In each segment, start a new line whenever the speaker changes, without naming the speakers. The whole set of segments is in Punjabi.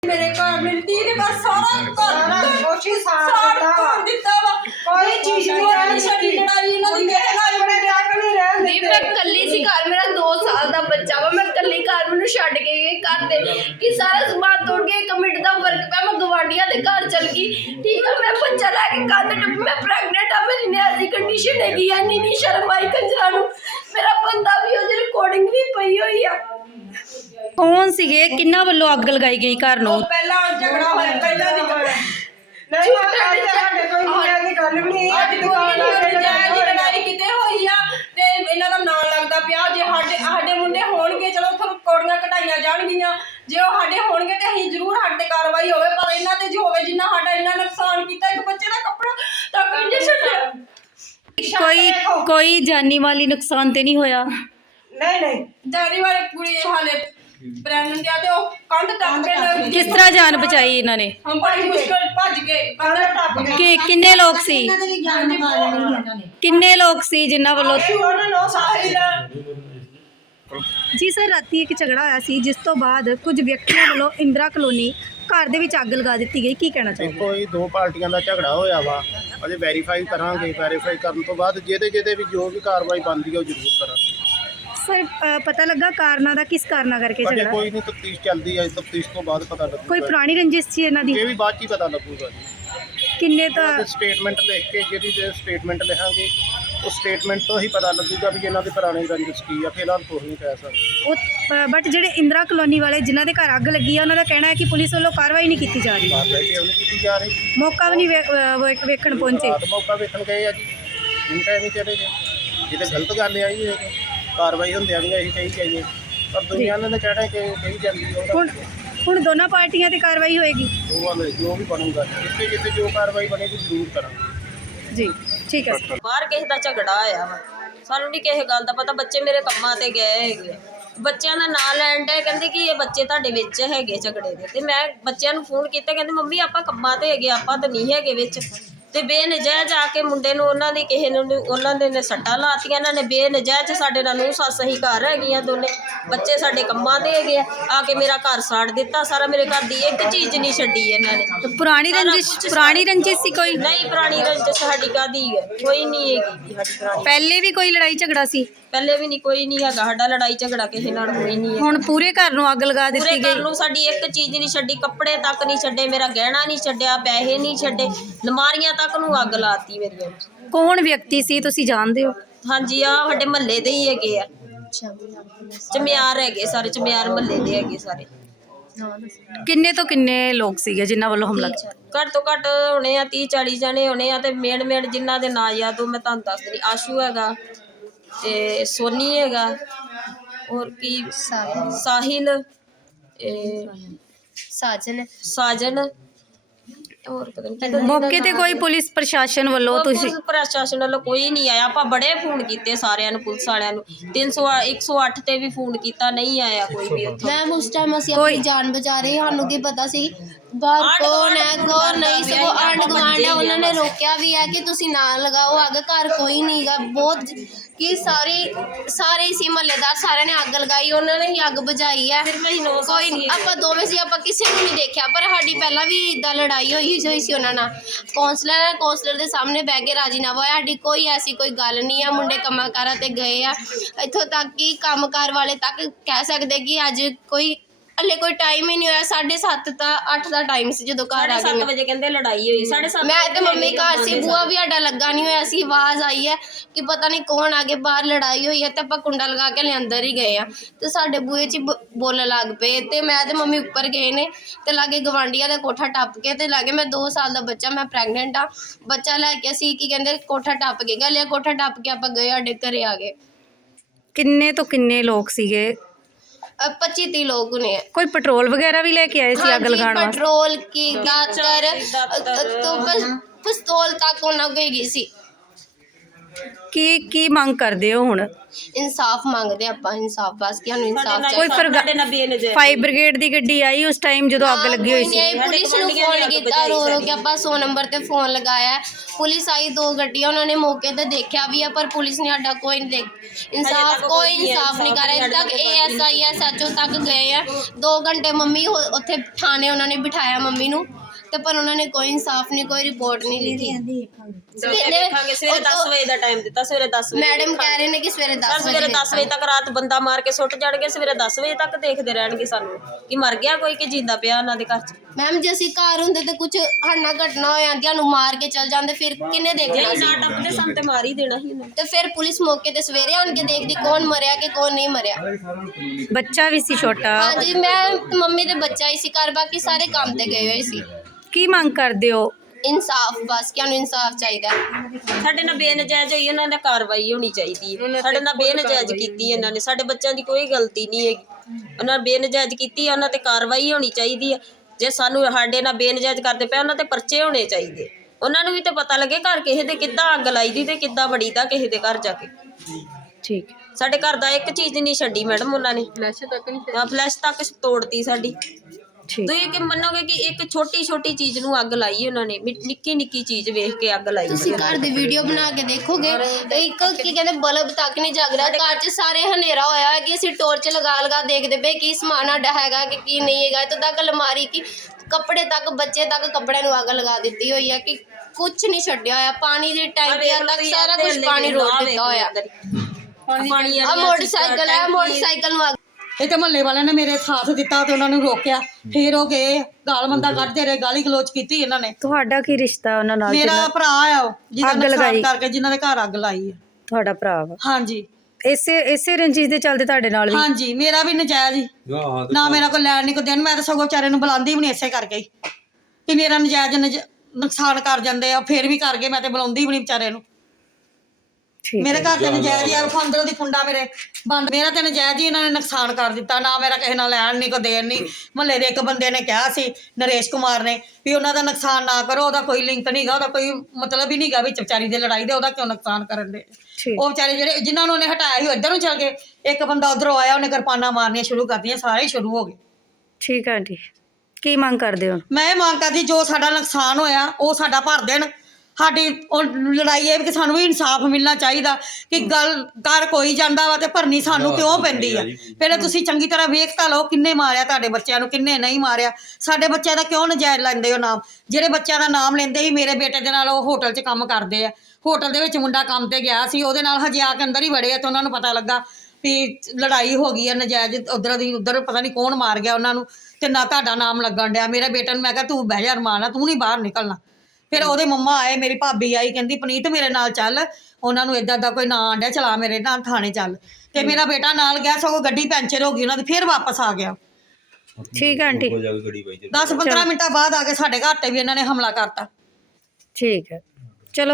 मेरे घर मेरी धी ने बस सारा
कोशिश
सार दिता वा
कोई चीज नहीं है
छड़ी लड़ाई इन्हां दी कहना
ਆਪਣੇ ਤੱਕ ਨਹੀਂ ਰਹਿਣ
ਨਹੀਂ ਮੈਂ ਕੱਲੀ ਸੀ ਘਰ ਮੇਰਾ 2 ਸਾਲ ਦਾ ਬੱਚਾ ਵਾ ਮੈਂ ਕੱਲੀ ਘਰ ਮੈਨੂੰ ਛੱਡ ਕੇ ਗਏ ਘਰ ਦੇ ਕਿ ਸਾਰਾ ਸਮਾਨ ਤੋੜ ਕੇ 1 ਮਿੰਟ ਦਾ ਫਰਕ ਪਿਆ ਮੈਂ ਗਵਾਂਢੀਆਂ ਦੇ ਘਰ ਚਲ ਗਈ ਠੀਕ ਆ ਮੈਂ ਬੱਚਾ ਲੈ ਕੇ ਕੰਧ ਟੱਪ ਮੈਂ ਪ੍ਰੈਗਨੈਂਟ ਆ ਮੇਰੀ ਨਿਆਜ਼ੀ ਕੰਡੀਸ਼ਨ ਹੈਗੀ ਆ ਨਹੀਂ ਸ਼ਰਮ ਆਈ ਕੰਜਰਾਂ ਨੂੰ ਮੇਰਾ ਬੰਦਾ ਵੀ ਉਹਦੀ ਰਿਕਾਰਡਿੰਗ ਵੀ ਪਈ ਹੋਈ ਆ।
ਕੌਣ ਸੀਗੇ ਕਿੰਨਾ ਵੱਲੋਂ ਅੱਗ ਲਗਾਈ ਗਈ ਘਰ ਨੂੰ?
ਪਹਿਲਾਂ ਝਗੜਾ ਹੋਇਆ ਪਹਿਲਾਂ ਦੀ
ਨਹੀਂ ਸਾਡੇ ਕੋਈ ਨਹੀਂ ਦੀ ਗੱਲ ਵੀ ਨਹੀਂ
ਅੱਜ ਦੁਕਾਨ ਲੜਾਈ ਕਿਤੇ ਹੋਈ ਆ ਤੇ ਇਹਨਾਂ ਦਾ ਨਾਂ ਲੱਗਦਾ ਪਿਆ ਜੇ ਸਾਡੇ ਮੁੰਡੇ ਹੋਣਗੇ ਚਲੋ ਉੱਥੋਂ ਕੋੜੀਆਂ ਘਟਾਈਆਂ ਜਾਣਗੀਆਂ ਜੇ ਉਹ ਸਾਡੇ ਹੋਣਗੇ ਤੇ ਅਸੀਂ ਜ਼ਰੂਰ ਸਾਡੇ ਤੇ ਕਾਰਵਾਈ ਹੋਵੇ ਪਰ ਇਹਨਾਂ ਤੇ ਜੋ ਹੋਵੇ ਜਿੰਨਾ ਸਾਡਾ ਇੰਨਾ ਨੁਕਸਾਨ ਕੀਤਾ ਇੱਕ ਬੱਚੇ ਦਾ ਕੱਪੜਾ ਤੱਕ ਨਹੀਂ ਛੱਡਿਆ।
ਕੋਈ ਜਾਨੀ ਮਾਲੀ ਨੁਕਸਾਨ ਤੇ ਨਹੀਂ ਹੋਇਆ?
ਨਹੀਂ
ਜਾਰੀ ਵਾਲੇ ਕੁੜੀ ਹਾਲੇ ਪ੍ਰੈਗਨੈਂਟ ਆ ਤੇ ਉਹ ਕੰਧ ਟੱਪ ਕੇ
ਕਿਸ ਤਰ੍ਹਾਂ ਜਾਨ ਬਚਾਈ ਇਹਨਾਂ ਨੇ?
ਹਮ ਬੜੀ ਮੁਸ਼ਕਲ ਭੱਜ ਕੇ ਕੰਧ ਟੱਪ ਕੇ
ਕਿ ਕਿੰਨੇ ਲੋਕ ਸੀ ਕਿੰਨੇ ਲੋਕ ਸੀ ਜਿਨ੍ਹਾਂ ਵੱਲੋਂ?
ਉਹਨਾਂ ਨੂੰ ਸਾਹਿਲ
ਜੀ ਸਰ ਰਾਤੀ ਇੱਕ ਝਗੜਾ ਹੋਇਆ ਸੀ ਜਿਸ ਤੋਂ ਬਾਅਦ ਕੁਝ ਵਿਅਕਤੀਆਂ ਵੱਲੋਂ ਇੰਦਰਾ ਕਲੋਨੀ ਘਰ ਦੇ ਵਿੱਚ ਅੱਗ ਲਗਾ ਦਿੱਤੀ ਗਈ, ਕੀ ਕਹਿਣਾ ਚਾਹੋਗੇ?
ਕੋਈ ਦੋ ਪਾਰਟੀਆਂ ਦਾ ਝਗੜਾ ਹੋਇਆ ਵਾ ਅਜੇ ਵੈਰੀਫਾਈ ਕਰਾਂਗੇ। ਵੈਰੀਫਾਈ ਕਰਨ ਤੋਂ ਬਾਅਦ ਜਿਹਦੇ ਵੀ ਜੋ ਵੀ ਕਾਰਵਾਈ ਬਣਦੀ ਹੈ ਉਹ ਜ਼ਰੂਰ ਕਰਾਂਗੇ।
ਸਰ ਪਤਾ ਲੱਗਾ ਕਾਰਨਾਂ ਦਾ, ਕਿਸ ਕਾਰਨਾਂ ਕਰਕੇ
ਅਜੇ
ਝਗੜਾ?
ਕੋਈ ਨਹੀਂ, ਤਫਤੀਸ਼ ਚੱਲਦੀ ਹੈ, ਤਫਤੀਸ਼ ਤੋਂ ਬਾਅਦ ਪਤਾ ਲੱਗੂਗਾ।
ਕੋਈ ਪੁਰਾਣੀ ਰੰਜਿਸ਼ ਸੀ ਇਹਨਾਂ ਦੀ?
ਇਹ ਵੀ ਬਾਅਦ 'ਚ ਹੀ ਪਤਾ ਲੱਗੂਗਾ ਜੀ।
ਕਿੰਨੇ ਤਾਂ
ਸਟੇਟਮੈਂਟ ਲਿਖ ਕੇ ਜਿਹਦੀ ਸਟੇਟਮੈਂਟ ਲਿਖਾਂਗੇ ਉਹ ਸਟੇਟਮੈਂਟ ਤੋਂ ਹੀ ਪਤਾ ਲੱਗੂਗਾ ਵੀ ਇਹਨਾਂ ਦੀ ਪੁਰਾਣੀ ਰੰਜਿਸ਼ ਕੀ ਆ। ਫਿਲਹਾਲ ਕੁਛ ਨਹੀਂ ਕਹਿ ਸਕਦੇ।
ਉਹ ਬਟ ਜਿਹੜੇ ਇੰਦਰਾ ਕਲੋਨੀ ਵਾਲੇ ਜਿਨ੍ਹਾਂ ਦੇ ਘਰ ਅੱਗ ਲੱਗੀ ਆ ਉਹਨਾਂ ਦਾ ਕਹਿਣਾ ਹੈ ਕਿ ਪੁਲਿਸ ਵੱਲੋਂ ਕਾਰਵਾਈ ਨਹੀਂ ਕੀਤੀ ਜਾ ਰਹੀ,
ਕਾਰਵਾਈ ਕਿਉਂ ਨਹੀਂ ਕੀਤੀ ਜਾ ਰਹੀ?
ਮੌਕਾ ਵੀ ਨਹੀਂ ਵੇਖਣ ਪਹੁੰਚੇ।
ਰਾਤ ਮੌਕਾ ਵੇਖਣ ਗਏ ਆ ਜੀ, ਇਨ ਟਾਈਮ ਹੀ ਚਲੇ ਗਏ। ਇਹ ਤਾਂ ਗਲਤ ਗੱਲ ਆ ਜੀ। ਇਹ ਕਾਰਵਾਈ ਹੁੰਦਿਆਂ ਨਹੀਂ ਅਸੀਂ ਕਹੀ ਜਾਈਏ ਪਰ ਦੁਨੀਆ ਨੇ ਤਾਂ ਕਹਿਣਾ ਕਿ ਕਹੀ ਜਾਂਦੀ
ਹੁਣ ਦੋਨਾਂ ਪਾਰਟੀਆਂ ਤੇ ਕਾਰਵਾਈ ਹੋਏਗੀ
ਜੋ ਵੀ ਬਣੂਗਾ ਜਿੱਥੇ ਜੋ ਕਾਰਵਾਈ ਬਣੇਗੀ ਜ਼ਰੂਰ ਕਰਾਂਗੇ
ਜੀ। ਠੀਕ ਹੈ ਸਰ।
ਬਾਹਰ ਕਿਸੇ ਦਾ ਝਗੜਾ ਆਇਆ ਵਾ ਸਾਨੂੰ ਨਹੀਂ ਕਿਸੇ ਗੱਲ ਦਾ ਪਤਾ। ਬੱਚੇ ਮੇਰੇ ਕੰਮਾਂ ਤੇ ਗਏ ਹੈਗੇ ਬੱਚਿਆਂ ਦਾ ਨਾਂ ਲੈਣ ਡਏ ਕਹਿੰਦੇ ਕਿ ਇਹ ਬੱਚੇ ਤੁਹਾਡੇ ਵਿੱਚ ਹੈਗੇ ਝਗੜੇ ਦੇ ਤੇ ਮੈਂ ਬੱਚਿਆਂ ਨੂੰ ਫੋਨ ਕੀਤਾ ਕਹਿੰਦੇ ਮੰਮੀ ਆਪਾਂ ਕੰਮਾਂ ਤੇ ਹੈਗੇ ਆਪਾਂ ਤਾਂ ਨਹੀਂ ਹੈਗੇ ਵਿੱਚ ਤੇ ਬੇਨਜਾਇਜ਼ ਆ ਕੇ ਮੁੰਡੇ ਨੂੰ ਉਹਨਾਂ ਦੀ ਕਿਸੇ ਨੂੰ ਉਹਨਾਂ ਦੇ ਨੇ ਸੱਟਾਂ ਲਾਤੀਆਂ ਇਹਨਾਂ ਨੇ ਬੇਨਜਾਇਜ਼ ਸਾਡੇ ਨਾਲ ਨੂੰ ਸੱਸ ਹੀ ਘਰ ਹੈਗੀਆਂ ਦੋਨੇ ਬੱਚੇ ਸਾਡੇ ਕੰਮਾਂ ਤੇ ਹੈਗੇ ਆ ਕੇ ਮੇਰਾ ਘਰ ਸਾੜ ਦਿੱਤਾ ਸਾਰਾ ਮੇਰੇ ਘਰ ਦੀ ਇੱਕ ਚੀਜ਼ ਨਹੀਂ ਛੱਡੀ ਇਹਨਾਂ ਨੇ।
ਪੁਰਾਣੀ ਰੰਜਿਸ਼ ਸੀ ਕੋਈ?
ਨਹੀਂ ਪੁਰਾਣੀ ਰੰਜਿਸ਼ ਸਾਡੀ ਕਾਹਦੀ ਹੈ ਕੋਈ ਨਹੀਂ ਹੈਗੀ ਸਾਡੀ ਪੁਰਾਣੀ।
ਪਹਿਲੇ ਵੀ ਕੋਈ ਲੜਾਈ ਝਗੜਾ ਸੀ?
ਪਹਿਲੇ ਵੀ ਨਹੀਂ ਕੋਈ ਨਹੀਂ ਹੈਗਾ ਸਾਡਾ ਲੜਾਈ ਝਗੜਾ ਕਿਸੇ ਨਾਲ ਕੋਈ ਨਹੀਂ ਹੈ।
ਹੁਣ ਪੂਰੇ ਘਰ ਨੂੰ ਅੱਗ ਲਗਾ ਦਿੱਤੀ
ਪੂਰੇ
ਗਈ?
ਘਰ ਨੂੰ ਸਾਡੀ ਇੱਕ ਚੀਜ਼ ਨਹੀਂ ਛੱਡੀ ਕੱਪੜੇ ਤੱਕ ਨਹੀਂ ਛੱਡੇ ਮੇਰਾ ਗਹਿਣਾ ਨਹੀਂ ਛੱਡਿਆ ਪੈਸੇ ਨਹੀਂ ਛੱਡੇ ਲਮਾਰੀਆਂ ਤੱਕ ਨੂੰ ਅੱਗ ਲਾਤੀ ਮੇਰੀਆਂ।
ਕੌਣ ਵਿਅਕਤੀ ਸੀ ਤੁਸੀਂ ਜਾਣਦੇ ਹੋ?
ਹਾਂਜੀ ਆ ਸਾਡੇ ਮਹੱਲੇ ਦੇ ਹੀ ਹੈਗੇ ਆ ਚਮਿਆਰ ਹੈਗੇ ਸਾਰੇ ਚਮਿਆਰ ਮਹੱਲੇ ਦੇ ਹੈਗੇ ਸਾਰੇ।
ਕਿੰਨੇ ਤੋਂ ਕਿੰਨੇ ਲੋਕ ਸੀਗੇ ਜਿਨ੍ਹਾਂ ਵੱਲੋਂ ਹਮਲਾ ਕੀਤਾ?
ਘੱਟ ਤੋਂ ਘੱਟ ਹੋਣੇ ਆ 30-40 ਜਣੇ ਹੋਣੇ ਆ ਤੇ ਮੇਨ ਜਿਨ੍ਹਾਂ ਦੇ ਨਾਂ ਯਾਦ ਉਹ ਮੈਂ ਤੁਹਾਨੂੰ ਦੱਸ ਦਿੰਦੀ। ਆਸ਼ੂ ਹੈਗਾ ਤੇ ਸੋਨੀ ਹੈਗਾ ਹੋਰ ਕੀ ਸਾਹਿਲ ਸਾਜਨ ਹੋਰ ਪਤਾ ਨਹੀਂ।
ਮੌਕੇ ਤੇ ਕੋਈ ਪੁਲਿਸ ਪ੍ਰਸ਼ਾਸਨ ਵੱਲੋਂ ਤੁਸੀਂ?
ਪ੍ਰਸ਼ਾਸਨ ਵੱਲੋਂ ਕੋਈ ਨਹੀਂ ਆਇਆ। ਆਪਾਂ ਬੜੇ ਫੋਨ ਕੀਤੇ ਸਾਰਿਆਂ ਨੂੰ ਪੁਲਿਸ ਵਾਲਿਆਂ ਨੂੰ 108 ਤੇ ਵੀ ਫੋਨ ਕੀਤਾ ਨਹੀਂ ਆਇਆ ਕੋਈ ਵੀ ਉੱਥੋਂ।
ਮੈਮ ਉਸ ਟਾਈਮ ਅਸੀਂ ਆਪਣੀ ਜਾਨ ਬਚਾ ਰਹੇ ਸਾਨੂੰ ਕੀ ਪਤਾ ਸੀ ਬਾਹਰ ਕੌਣ ਹੈ ਕੌਣ ਨਹੀਂ। ਸਗੋਂ ਆਂਢ ਗੁਆਂਢ ਹੈ ਉਹਨਾਂ ਨੇ ਰੋਕਿਆ ਵੀ ਹੈ ਕਿ ਤੁਸੀਂ ਨਾ ਲਗਾਓ ਅੱਗ ਘਰ ਕੋਈ ਨਹੀਂ ਗਾ ਬਹੁਤ ਕਿ ਸਾਰੇ ਇਸੀ ਮਹੱਲੇਦਾਰ ਸਾਰਿਆਂ ਨੇ ਅੱਗ ਲਗਾਈ ਉਹਨਾਂ ਨੇ ਹੀ ਅੱਗ ਬੁਝਾਈ ਹੈ। ਕੋਈ ਨਹੀਂ ਆਪਾਂ ਦੋਵੇਂ ਸੀ ਆਪਾਂ ਕਿਸੇ ਨੂੰ ਨਹੀਂ ਦੇਖਿਆ ਪਰ ਸਾਡੀ ਪਹਿਲਾਂ ਵੀ ਇੱਦਾਂ ਲੜਾਈ ਹੋਈ ਸੀ ਉਹਨਾਂ ਨਾਲ। ਕੌਂਸਲਰ ਦੇ ਸਾਹਮਣੇ ਬਹਿ ਕੇ ਰਾਜੀਨਾਮਾ ਹੋਇਆ ਸਾਡੀ ਕੋਈ ਐਸੀ ਕੋਈ ਗੱਲ ਨਹੀਂ ਆ। ਮੁੰਡੇ ਕੰਮਾਂ ਕਾਰਾਂ ਤੇ ਗਏ ਆ ਇੱਥੋਂ ਤੱਕ ਕਿ ਕੰਮਕਾਰ ਵਾਲੇ ਤੱਕ ਕਹਿ ਸਕਦੇ ਕਿ ਅੱਜ ਕੋਈ ਹਲੇ ਕੋਈ ਟਾਈਮ ਹੀ ਨਹੀਂ ਹੋਇਆ 7:30 ਤਾਂ 8 ਦਾ ਟਾਈਮ ਸੀ ਜਦੋਂ ਘਰ ਆ ਗਏ।
7 ਵਜੇ ਕਹਿੰਦੇ ਲੜਾਈ ਹੋਈ 7:30
ਮੈਂ ਤੇ ਮੰਮੀ ਘਰ ਸੀ ਬੂਆ ਵੀ ਸਾਡਾ ਲੱਗਾ ਨਹੀਂ ਹੋਇਆ ਸੀ। ਆਵਾਜ਼ ਆਈ ਹੈ ਕਿ ਪਤਾ ਨਹੀਂ ਕੌਣ ਆ ਕੇ ਬਾਹਰ ਲੜਾਈ ਹੋਈ ਹੈ ਤੇ ਆਪਾਂ ਕੁੰਡਾ ਲਗਾ ਕੇ ਅੰਦਰ ਹੀ ਗਏ ਆ ਤੇ ਸਾਡੇ ਬੂਹੇ 'ਚ ਬੋਲਣ ਲੱਗ ਪਏ ਤੇ ਮੈਂ ਤੇ ਮੰਮੀ ਉੱਪਰ ਗਏ ਨੇ ਤੇ ਲਾਗੇ ਗਵਾਂਢੀਆਂ ਦਾ ਕੋਠਾ ਟੱਪ ਕੇ ਤੇ ਲਾਗੇ ਮੈਂ 2 ਸਾਲ ਦਾ ਬੱਚਾ ਮੈਂ ਪ੍ਰੈਗਨੈਂਟ ਆ ਬੱਚਾ ਲੈ ਕੇ ਅਸੀਂ ਕੀ ਕਹਿੰਦੇ ਕੋਠਾ ਟੱਪ ਕੇ ਗਏ ਕੋਠਾ ਟੱਪ ਕੇ ਆਪਾਂ ਗਏ ਸਾਡੇ ਘਰੇ ਆ ਗਏ।
ਕਿੰਨੇ ਤੋਂ ਕਿੰਨੇ ਲੋਕ ਸੀਗੇ?
25-30 ਲੋਕ ਨੇ।
ਕੋਈ ਪੈਟਰੋਲ ਵਗੈरह भी लेके आए थे आग लगाने वास्ते?
पेट्रोल की दातर तो बस पिस्तौल तक होना गई सी।
की मांग करदे हो हुण?
ਇਨਸਾਫ ਮੰਗਦੇ ਆਪਾਂ, ਇਨਸਾਫ ਬਸ ਕਿ ਸਾਨੂੰ ਇਨਸਾਫ
ਕੋਈ
ਚਾਹੀਦਾ।
ਫਿਰ
ਸਾਡੇ ਨਾਲ ਬੇਨਜਾਇਜ਼
ਫਾਇਰ ਬ੍ਰਿਗੇਡ ਦੀ ਗੱਡੀ ਆਈ ਉਸ ਟਾਈਮ ਜਦੋਂ ਅੱਗ ਲੱਗੀ ਹੋਈ ਸੀ?
ਨਹੀਂ, ਪੁਲਿਸ ਨੂੰ ਫੋਨ ਕੀਤਾ, ਰੋ ਰੋ ਕੇ ਆਪਾਂ 100 ਨੰਬਰ ਤੇ ਫੋਨ ਲਗਾਇਆ। ਪੁਲਿਸ ਆਈ, 2 ਗੱਡੀਆਂ, ਉਹਨਾਂ ਨੇ ਮੌਕੇ ਤੇ ਦੇਖਿਆ ਵੀ ਆ, ਪਰ ਪੁਲਿਸ ਨੇ ਸਾਡਾ ਕੋਈ ਨਹੀਂ ਇਨਸਾਫ ਨਹੀਂ ਕਰ ਰਿਹਾ। ਤੱਕ ASI SHO ਤੱਕ ਗਏ ਆ, 2 ਘੰਟੇ ਮੰਮੀ ਉੱਥੇ ਥਾਣੇ ਉਹਨਾਂ ਨੇ ਬਿਠਾਇਆ ਮੰਮੀ ਨੂੰ, ਤੇ ਪਰ ਉਹਨਾਂ ਨੇ ਕੋਈ ਇਨਸਾਫ ਨਹੀਂ, ਕੋਈ ਰਿਪੋਰਟ ਨਹੀਂ ਲਿਖੀ।
ਦੇਖਾਂਗੇ ਸਵੇਰੇ 10 ਵਜੇ ਦਾ ਟਾਈਮ ਦਿੱਤਾ, ਸਵੇਰੇ 10 ਵਜੇ
ਮੈਡਮ ਕਹਿ ਰਹੇ ਨੇ ਕਿ ਸਵੇਰੇ 10 ਵਜੇ
ਸਵੇਰੇ 10 ਵਜੇ ਤੱਕ ਰਾਤ ਬੰਦਾ ਮਾਰ ਕੇ ਸੁੱਟ ਜਾਣਗੇ, ਸਵੇਰੇ 10 ਵਜੇ ਤੱਕ ਦੇਖਦੇ ਰਹਿਣਗੇ ਸਾਨੂੰ ਕਿ ਮਰ ਗਿਆ ਕੋਈ ਕਿ ਜਿੰਦਾ ਪਿਆ ਉਹਨਾਂ ਦੇ ਘਰ 'ਚ।
ਮੈਮ ਜੇ ਅਸੀਂ ਘਰ ਹੁੰਦੇ ਤੇ ਕੁਝ ਹੜਨਾ ਘਟਨਾ ਹੋ ਜਾਂਦੀ, ਸਾਨੂੰ ਮਾਰ ਕੇ ਚਲ ਜਾਂਦੇ, ਫਿਰ ਕਿੰਨੇ ਦੇਖਣਾ ਸੀ?
ਨਾ ਟੱਪਦੇ ਸਾਨੂੰ ਤੇ ਮਾਰ ਹੀ ਦੇਣਾ ਸੀ ਉਹਨੇ।
ਤੇ ਫਿਰ ਪੁਲਿਸ ਮੌਕੇ ਤੇ ਸਵੇਰੇ ਆਣ ਕੇ ਦੇਖਦੀ ਕੌਣ ਮਰਿਆ ਕਿ ਕੌਣ ਨਹੀਂ ਮਰਿਆ।
ਬੱਚਾ ਵੀ ਸੀ ਛੋਟਾ।
ਹਾਂਜੀ, ਮੈਂ ਮੰਮੀ ਤੇ ਬੱਚਾ ਹੀ ਸੀ ਘਰ, ਬਾਕੀ ਸਾਰੇ ਕੰਮ ਤੇ ਗਏ ਹੋਏ ਸੀ।
ਕੀ ਮੰਗ ਕਰਦੇ ਹੋ?
ਇਨਸਾਫ, ਬਸ ਕਿ ਸਾਨੂੰ ਇਨਸਾਫ ਚਾਹੀਦਾ।
ਸਾਡੇ ਨਾਲ ਬੇਨਜਾਇਜ਼ ਹੋਈ, ਉਹਨਾਂ ਨੇ ਕਾਰਵਾਈ ਹੋਣੀ ਚਾਹੀਦੀ ਹੈ। ਸਾਡੇ ਨਾਲ ਬੇਨਜਾਇਜ਼ ਕੀਤੀ ਇਹਨਾਂ ਨੇ, ਸਾਡੇ ਬੱਚਿਆਂ ਦੀ ਕੋਈ ਗਲਤੀ ਨਹੀਂ ਹੈਗੀ, ਉਹਨਾਂ ਨੇ ਬੇਨਜਾਇਜ਼ ਕੀਤੀ, ਉਹਨਾਂ ਤੇ ਕਾਰਵਾਈ ਹੋਣੀ ਚਾਹੀਦੀ ਹੈ। ਜੇ ਸਾਨੂੰ ਸਾਡੇ ਨਾਲ ਬੇਨਜਾਇਜ਼ ਕਰਦੇ ਪਏ, ਉਹਨਾਂ ਤੇ ਪਰਚੇ ਹੋਣੇ ਚਾਹੀਦੇ। ਉਹਨਾਂ ਨੂੰ ਵੀ ਤਾਂ ਪਤਾ ਲੱਗੇ ਘਰ ਕਿਸੇ ਦੇ ਕਿੱਦਾਂ ਅੱਗ ਲਾਈ ਦੀ ਤੇ ਕਿੱਦਾਂ ਬੜੀ ਦਾ ਕਿਸੇ ਦੇ ਘਰ ਜਾ ਕੇ।
ਠੀਕ।
ਸਾਡੇ ਘਰ ਦਾ ਇੱਕ ਚੀਜ਼ ਨਹੀਂ ਛੱਡੀ ਮੈਡਮ ਉਹਨਾਂ ਨੇ, ਫਲੈਸ਼ ਤੱਕ ਤੋੜਤੀ ਸਾਡੀ। ਤੁਸੀਂ ਕਿ ਮੰਨੋਗੇ ਕਿ ਇੱਕ ਛੋਟੀ ਛੋਟੀ ਚੀਜ਼ ਨੂੰ ਅੱਗ ਲਾਈ ਉਹਨਾਂ ਨੇ, ਨਿੱਕੀ ਨਿੱਕੀ ਚੀਜ਼ ਵੇਖ ਕੇ ਅੱਗ ਲਾਈ।
ਤੁਸੀਂ ਘਰ ਦੀ ਵੀਡੀਓ ਬਣਾ ਕੇ ਦੇਖੋਗੇ, ਇੱਕ ਕੀ ਕਹਿੰਦੇ ਬਲਬ ਤੱਕ ਨਹੀਂ ਜਗ ਰਿਹਾ, ਘਰ 'ਚ ਸਾਰੇ ਹਨੇਰਾ ਹੋਇਆ ਹੈ ਕਿ ਅਸੀਂ ਟੋਰਚ ਲਗਾ ਦੇਖਦੇ ਪਏ ਕੀ ਸਮਾਨ ਸਾਡਾ ਹੈਗਾ ਕਿ ਕੀ ਨਹੀਂ ਹੈਗਾ। ਇੱਥੋਂ ਤੱਕ ਅਲਮਾਰੀ ਕੀ ਕੱਪੜੇ ਤੱਕ, ਬੱਚੇ ਤੱਕ ਕੱਪੜਿਆਂ ਨੂੰ ਅੱਗ ਲਗਾ ਦਿੱਤੀ ਹੋਈ ਹੈ ਕਿ ਕੁਝ ਨਹੀਂ ਛੱਡਿਆ ਹੋਇਆ। ਪਾਣੀ ਦੀ ਟੈਂਕੀਆਂ ਤੱਕ ਸਾਰਾ ਕੁਝ ਪਾਣੀ ਰੋੜ ਦਿੱਤਾ ਹੋਇਆ। ਆ ਮੋਟਰਸਾਈਕਲ ਹੈ, ਮੋਟਰਸਾਈਕਲ ਨੂੰ ਅੱਗ।
ਇਹ ਤੇ ਮਹੱਲੇ ਵਾਲਿਆਂ ਨੇ ਮੇਰੇ ਸਾਥ ਦਿੱਤਾ ਤੇ ਉਹਨਾਂ ਨੂੰ ਰੋਕਿਆ, ਫਿਰ ਉਹ ਗਏ, ਗਾਲ ਮੰਦਾ ਕੱਢਦੇ ਰਹੇ, ਗਾਲੀ ਗਲੋਚ ਕੀਤੀ ਇਹਨਾਂ ਨੇ।
ਤੁਹਾਡਾ ਕੀ ਰਿਸ਼ਤਾ ਉਹਨਾਂ ਨਾਲ?
ਮੇਰਾ ਭਰਾ ਆ ਉਹ ਜਿਹਨਾਂ ਨੇ ਨੁਕਸਾਨ ਕਰਕੇ ਜਿਨ੍ਹਾਂ ਦੇ ਘਰ ਅੱਗ ਲਾਈ ਹੈ।
ਤੁਹਾਡਾ ਭਰਾ ਵਾ?
ਹਾਂਜੀ।
ਇਸੇ ਰੰਜਿਸ਼ ਦੇ ਚੱਲਦੇ ਤੁਹਾਡੇ ਨਾਲ ਵੀ?
ਹਾਂਜੀ, ਮੇਰਾ ਵੀ ਨਜਾਇਜ਼ ਹੀ, ਨਾ ਮੇਰਾ ਕੋਈ ਲੈਣ ਨਹੀਂ ਕੋਈ ਦੇਣ। ਮੈਂ ਤਾਂ ਸਗੋਂ ਵਿਚਾਰੇ ਨੂੰ ਬੁਲਾਉਂਦੀ ਵੀ ਨਹੀਂ ਇਸੇ ਕਰਕੇ ਹੀ ਕਿ ਮੇਰਾ ਨਜਾਇਜ਼ ਨੁਕਸਾਨ ਕਰ ਜਾਂਦੇ ਆ, ਫਿਰ ਵੀ ਕਰ ਗਏ, ਮੈਂ ਤੇ ਬੁਲਾਉਂਦੀ ਵੀ ਨਹੀਂ ਵਿਚਾਰੇ ਨੂੰ। ਮੇਰੇ ਘਰ ਤੇ ਨਜਾਇਜ਼ ਹੀ ਆ, ਅੰਦਰੋਂ ਦੀ ਕੁੰਡਾ ਮੇਰੇ ਬੰਦ, ਮੇਰਾ ਤੇ ਨਜਾਇਜ਼ ਹੀ ਇਹਨਾਂ ਨੇ ਨੁਕਸਾਨ ਕਰ ਦਿੱਤਾ। ਨਾ ਮੇਰਾ ਕਿਸੇ ਨਾਲ ਲੈਣ ਨਹੀਂ ਕੋਈ ਦੇਣ ਨਹੀਂ। ਮਹੱਲੇ ਦੇ ਇੱਕ ਬੰਦੇ ਨੇ ਕਿਹਾ ਸੀ, ਨਰੇਸ਼ ਕੁਮਾਰ ਨੇ, ਵੀ ਉਹਨਾਂ ਦਾ ਨੁਕਸਾਨ ਨਾ ਕਰੋ, ਉਹਦਾ ਕੋਈ ਲਿੰਕ ਨਹੀਂ ਗਾ, ਉਹਦਾ ਕੋਈ ਮਤਲਬ ਹੀ ਨਹੀਂ ਗਾ ਵਿੱਚ ਵਿਚਾਰੀ ਦੇ ਲੜਾਈ ਦੇ, ਉਹਦਾ ਕਿਉਂ ਨੁਕਸਾਨ ਕਰਨ ਦੇ। ਉਹ ਵਿਚਾਰੇ ਜਿਹੜੇ ਜਿਨ੍ਹਾਂ ਨੂੰ ਉਹਨੇ ਹਟਾਇਆ ਸੀ ਉਹ ਇੱਧਰ ਨੂੰ ਚਲ ਗਏ, ਇੱਕ ਬੰਦਾ ਉੱਧਰੋਂ ਆਇਆ, ਉਹਨੇ ਕਿਰਪਾਨਾਂ ਮਾਰਨੀਆਂ ਸ਼ੁਰੂ ਕਰਤੀਆਂ, ਸਾਰੇ ਹੀ ਸ਼ੁਰੂ ਹੋ ਗਏ।
ਠੀਕ ਹੈ ਆਂਟੀ, ਕੀ ਮੰਗ ਕਰਦੇ ਹੋ?
ਮੈਂ ਇਹ ਮੰਗ ਕਰਦੀ ਜੋ ਸਾਡਾ ਨੁਕਸਾਨ ਹੋਇਆ ਉਹ ਸਾਡਾ ਭਰ ਦੇਣ। ਸਾਡੀ ਉਹ ਲੜਾਈ ਇਹ ਵੀ ਕਿ ਸਾਨੂੰ ਵੀ ਇਨਸਾਫ ਮਿਲਣਾ ਚਾਹੀਦਾ ਕਿ ਗੱਲ ਕਰ ਕੋਈ ਜਾਂਦਾ ਵਾ ਤੇ ਭਰਨੀ ਸਾਨੂੰ ਕਿਉਂ ਪੈਂਦੀ ਆ। ਪਹਿਲਾਂ ਤੁਸੀਂ ਚੰਗੀ ਤਰ੍ਹਾਂ ਵੇਖ ਤਾਂ ਲਓ ਕਿੰਨੇ ਮਾਰਿਆ ਤੁਹਾਡੇ ਬੱਚਿਆਂ ਨੂੰ, ਕਿੰਨੇ ਨਹੀਂ ਮਾਰਿਆ। ਸਾਡੇ ਬੱਚਿਆਂ ਦਾ ਕਿਉਂ ਨਜਾਇਜ਼ ਲੈਂਦੇ ਹੋ ਨਾਮ? ਜਿਹੜੇ ਬੱਚਿਆਂ ਦਾ ਨਾਮ ਲੈਂਦੇ ਸੀ, ਮੇਰੇ ਬੇਟੇ ਦੇ ਨਾਲ ਉਹ ਹੋਟਲ 'ਚ ਕੰਮ ਕਰਦੇ ਆ, ਹੋਟਲ ਦੇ ਵਿੱਚ ਮੁੰਡਾ ਕੰਮ ਤੇ ਗਿਆ ਸੀ, ਉਹਦੇ ਨਾਲ ਹਜੇ ਆ ਕੇ ਅੰਦਰ ਹੀ ਵੜੇ ਆ ਤੇ ਉਹਨਾਂ ਨੂੰ ਪਤਾ ਲੱਗਾ ਵੀ ਲੜਾਈ ਹੋ ਗਈ ਆ ਨਜਾਇਜ਼, ਉੱਧਰ ਪਤਾ ਨਹੀਂ ਕੌਣ ਮਾਰ ਗਿਆ ਉਹਨਾਂ ਨੂੰ, ਤੇ ਨਾ ਤੁਹਾਡਾ ਨਾਮ ਲੱਗਣ ਡਿਆ। ਮੇਰੇ ਬੇਟੇ ਨੂੰ ਮੈਂ ਕਿਹਾ ਤੂੰ ਬਹਿ ਜਾ ਰਮਾਨ ਨਾਲ, ਤੂੰ ਨਹੀਂ ਬਾਹਰ ਨਿਕਲਣਾ। ਫਿਰ ਉਹਦੇ ਮੰਮਾ ਆਏ, ਮੇਰੀ ਭਾਬੀ ਆਈ, ਕਹਿੰਦੀ ਪਨੀਤ ਮੇਰੇ ਨਾਲ ਚੱਲ, ਉਹਨਾਂ ਨੂੰ ਇੱਦਾਂ ਦਾ ਕੋਈ ਨਾਂ ਆਂਡਿਆ, ਚਲਾ ਮੇਰੇ ਨਾਲ ਥਾਣੇ ਚੱਲ। ਤੇ ਮੇਰਾ ਬੇਟਾ ਨਾਲ ਗਿਆ, ਸਗੋਂ ਗੱਡੀ ਪੈਂਚਰ ਹੋ ਗਈ ਉਹਨਾਂ ਦੀ, ਫਿਰ ਵਾਪਸ ਆ ਗਿਆ।
ਠੀਕ ਹੈ ਆਂਟੀ।
10-15 ਮਿੰਟਾਂ ਬਾਅਦ ਆ ਕੇ ਸਾਡੇ ਘਰ ਤੇ ਵੀ ਇਹਨਾਂ ਨੇ ਹਮਲਾ ਕਰਤਾ।
ਠੀਕ ਹੈ, ਚਲੋ।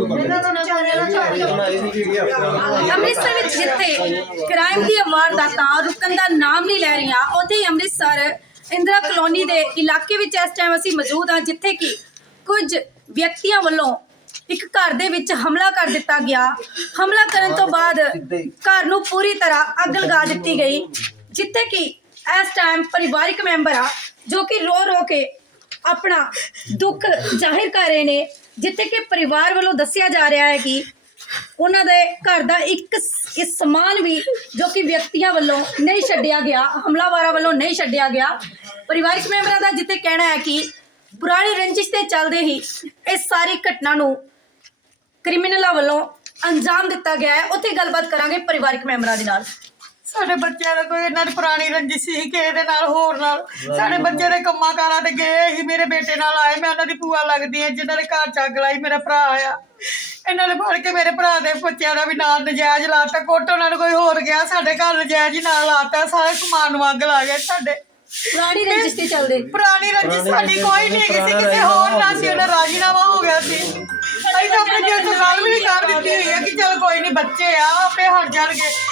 ਅੰਮ੍ਰਿਤਸਰ ਵਿੱਚ ਜਿੱਥੇ ਕ੍ਰਾਈਮ ਦੀ ਵਾਰਦਾਤਾਂ ਰੁਕਣ ਦਾ ਨਾਮ ਨਹੀਂ ਲੈ ਰਹੀਆਂ, ਉੱਥੇ ਹੀ ਅੰਮ੍ਰਿਤਸਰ ਇੰਦਰਾ ਕਲੋਨੀ ਦੇ ਇਲਾਕੇ ਵਿੱਚ ਇਸ ਟਾਈਮ ਅਸੀਂ ਮੌਜੂਦ ਹਾਂ, ਜਿੱਥੇ ਕਿ ਕੁਝ ਵਿਅਕਤੀਆਂ ਵੱਲੋਂ ਇੱਕ ਘਰ ਦੇ ਵਿੱਚ ਹਮਲਾ ਕਰ ਦਿੱਤਾ ਗਿਆ। ਹਮਲਾ ਕਰਨ ਤੋਂ ਬਾਅਦ ਘਰ ਨੂੰ ਪੂਰੀ ਤਰ੍ਹਾਂ ਅੱਗ ਲਗਾ ਦਿੱਤੀ ਗਈ, ਜਿੱਥੇ ਕਿ ਇਸ ਟਾਈਮ ਪਰਿਵਾਰਿਕ ਮੈਂਬਰ ਆ ਜੋ ਕਿ ਰੋ ਰੋ ਕੇ ਆਪਣਾ ਦੁੱਖ ਜ਼ਾਹਿਰ ਕਰ ਰਹੇ ਨੇ, ਜਿੱਥੇ ਕਿ ਪਰਿਵਾਰ ਵੱਲੋਂ ਦੱਸਿਆ ਜਾ ਰਿਹਾ ਹੈ ਕਿ ਉਹਨਾਂ ਦੇ ਘਰ ਦਾ ਇੱਕ ਸਮਾਨ ਵੀ ਜੋ ਕਿ ਵਿਅਕਤੀਆਂ ਵੱਲੋਂ ਨਹੀਂ ਛੱਡਿਆ ਗਿਆ, ਹਮਲਾਵਰਾਂ ਵੱਲੋਂ ਨਹੀਂ ਛੱਡਿਆ ਗਿਆ। ਪਰਿਵਾਰਿਕ ਮੈਂਬਰਾਂ ਦਾ ਜਿੱਥੇ ਕਹਿਣਾ ਹੈ ਕਿ ਪੁਰਾਣੀ ਰੰਜਿਸ਼ ਦੇ ਚੱਲਦੇ ਹੀ ਇਸ ਸਾਰੀ ਘਟਨਾ ਨੂੰ ਕ੍ਰਿਮੀਨਲਾਂ ਵੱਲੋਂ ਅੰਜਾਮ ਦਿੱਤਾ ਗਿਆ ਹੈ। ਉੱਥੇ ਗੱਲਬਾਤ ਕਰਾਂਗੇ ਪਰਿਵਾਰਿਕ ਮੈਂਬਰਾਂ ਦੇ ਨਾਲ।
ਸਾਡੇ ਬੱਚਿਆਂ ਦਾ ਕੋਈ ਇਹਨਾਂ ਦੀ ਪੁਰਾਣੀ ਰੰਜਿਸ਼ ਸੀ ਕਿਸੇ ਦੇ ਨਾਲ ਹੋਰ ਨਾਲ। ਸਾਡੇ ਬੱਚੇ ਦੇ ਕੰਮਾਂ ਕਾਰਾਂ ਤੇ ਗਏ ਸੀ, ਮੇਰੇ ਬੇਟੇ ਨਾਲ ਆਏ, ਮੈਂ ਉਹਨਾਂ ਦੀ ਭੂਆ ਲੱਗਦੀ ਹਾਂ, ਜਿਨ੍ਹਾਂ ਦੇ ਘਰ 'ਚ ਅੱਗ ਲਾਈ ਮੇਰਾ ਭਰਾ ਆ। ਇਹਨਾਂ ਨੇ ਫੜ ਕੇ ਮੇਰੇ ਭਰਾ ਦੇ ਬੱਚਿਆਂ ਦਾ ਵੀ ਨਾਲ ਨਜਾਇਜ਼ ਲਾਤਾ, ਕੁੱਟ ਉਹਨਾਂ ਨੂੰ ਕੋਈ ਹੋਰ ਗਿਆ, ਸਾਡੇ ਘਰ ਨਜਾਇਜ਼ ਹੀ ਨਾਲ ਲਾਤਾ, ਸਾਰੇ ਸਮਾਨ ਨੂੰ ਅੱਗ ਲਾ ਗਏ ਸਾਡੇ।
ਪੁਰਾਣੀ ਰੰਜਿਸ਼ ਤੇ ਚੱਲਦੇ,
ਪੁਰਾਣੀ ਰੰਜਿਸ਼ ਸਾਡੀ ਕੋਈ ਨਹੀਂ ਹੈਗੀ ਸੀ, ਕਿਸੇ ਹੋਰ ਨਾਲ ਸੀ, ਉਹਨਾਂ ਰਾਜੀਨਾਮਾ ਹੋ ਗਿਆ ਸੀ। ਅਸੀਂ ਤਾਂ ਆਪਣੇ ਦਿਲ 'ਚ ਗੱਲ ਵੀ ਨਹੀਂ ਕਰ ਦਿੱਤੀ ਹੋਈ ਹੈ ਕਿ ਚਲ ਕੋਈ ਨਹੀਂ, ਬੱਚੇ ਆ ਆਪੇ ਹਟ ਜਾਣਗੇ।